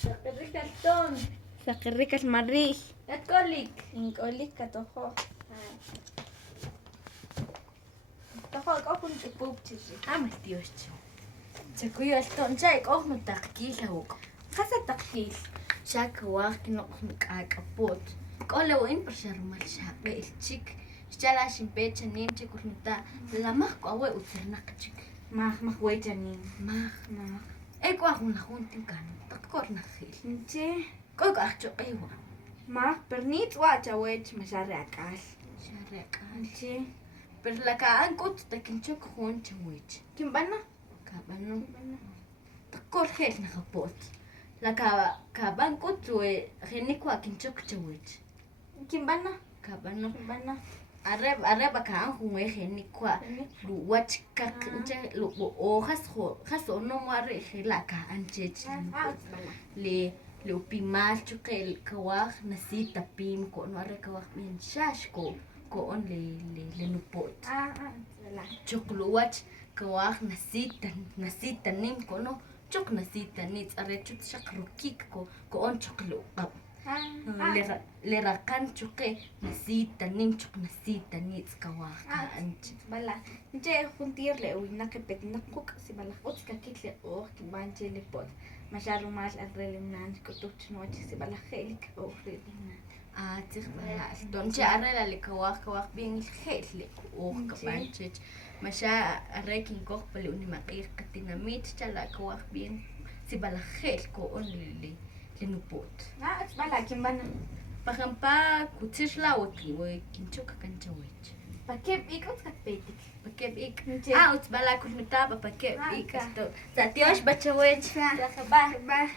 Shaqirika ton. Saqirrika marrij. Yatkolik. Inkolik katojo. Tojo kokun chupub chiri. Amal Dios. Chakuyo ton chay kohmo taqkil awuk. Khasa taqkil. Shak waq no mikakapot. Kola win per sharmal shabe chik. Shala shimpecha nim chikurnuta. Lamah kwawe uternaq chik. Mah wechanin. Mah. Ekwa huna juntin kan. Takkorna khil. Nche. Kok ahcho ewa. Mah pernit wacha wech mashare akal. Shareka. Nche. Per la ka ankut takinchok hun chawich. Kimbana? Kabano. Takkor khel na kapot. La ka bankut we khinikwa kinchok chawich. Kimbana? Kabano. Kimbana. Areba ka an hun we khinikwa. Lu wach ka nche lu o khas no mare khila ka anchech. Le upimal chukel kawah nasita pim ko no are kawah min shash ko on le nupot. Wala. Chukluwach kawah nasita nim ko no chuk nasita nits are chut shakrukik ko on chuklu qab. Le rakan chuke nasita nim chuk nasita nits kawah ka anch. Bala. Nche juntir le uina que pet nakuk si bala. Ots ka kitle o kibanche le pot. Masharu mal arrelinan kutuch no si bala helik o relinan. Tig bala. Don che arrela le kawah bien khel le o kabanchech. Masha arrekin koch pale unimakir katinamit chala kawah bien si bala khel ko on le nupot. Ots bala kimbana. Pahampa kutishla oti we kinchoka kanchawich. Pakep ikot ka petik. Pakeb ik. Nche. Uts bala kulmitaba pakeb ik. Ka. Zatiosh bachawich. Ba.